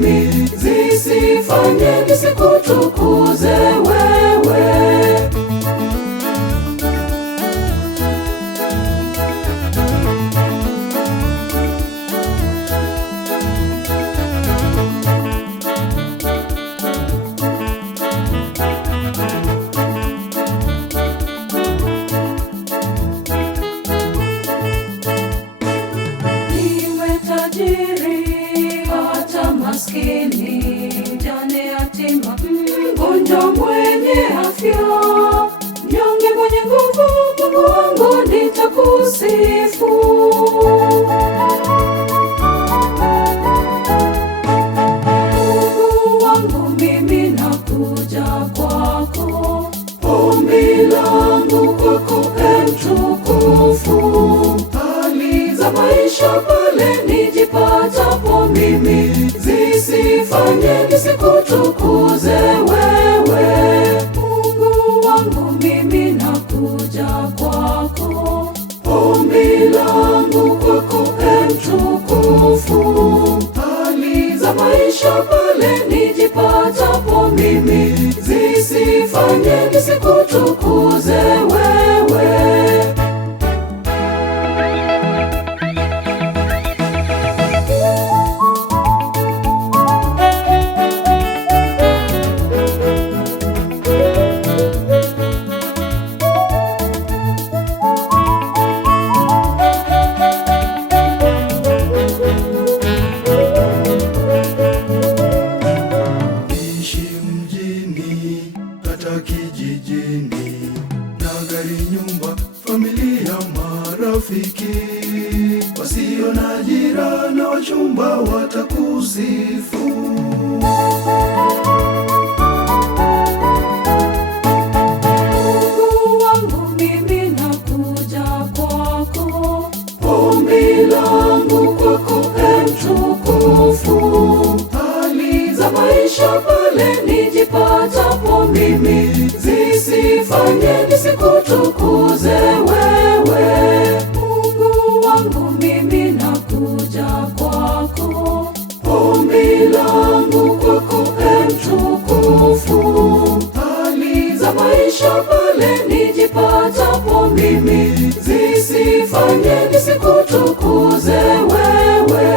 mimi, zisifanye nisikutukuze wewe. Hata maskini, mjane, yatima, mgonjwa, mwenye afya, mnyonge, mwenye nguvu, Mungu wangu nitakusifu. Mungu wangu mimi nakuja kwako, ombi langu kwako mtukufu. Hali za maisha pale nijipatapo mimi, zisifanye nisikutukuze wewe. Mungu wangu mimi nakuja kwako, ombi langu kwako mtukufu. Hali za maisha pale nijipatapo mimi, zisifanye nisikutukuze wewe. Kijijini na gari, nyumba, familia, marafiki, wasio na ajira na wachumba watakusifu. Mungu wangu mimi nakuja kwako, ombi langu kwako mtukufu. Hali za maisha pale nijipatapo mimi, zisifanye nisikutukuze wewe. Mungu wangu mimi nakuja kwako, ombi langu kwako mtukufu. Hali za maisha pale nijipatapo mimi, zisifanye nisikutukuze wewe.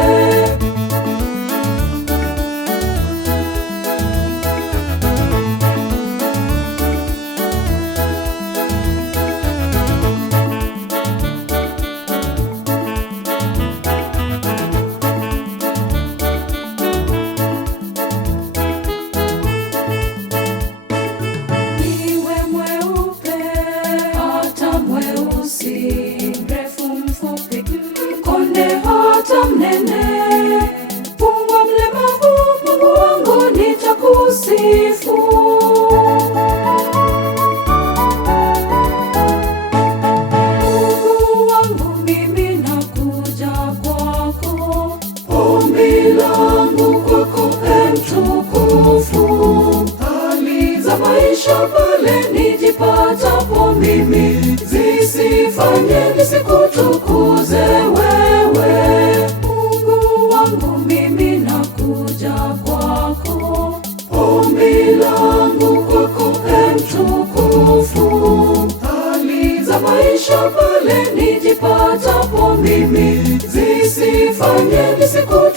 Mrefu, mfupi, mkonde, hata mnene, fungwa, mlemavu, Mungu wangu nitakusifu. Mungu wangu mimi nakuja kwako, ombi langu kwako mtukufu. Hali za maisha pale nijipatapo mimi, zisifanye nisikutukuze wewe. Mungu wangu mimi nakuja kwako, ombi langu kwako mtukufu. Hali za maisha pale nijipatapo mimi, zisifanye nisikutukuze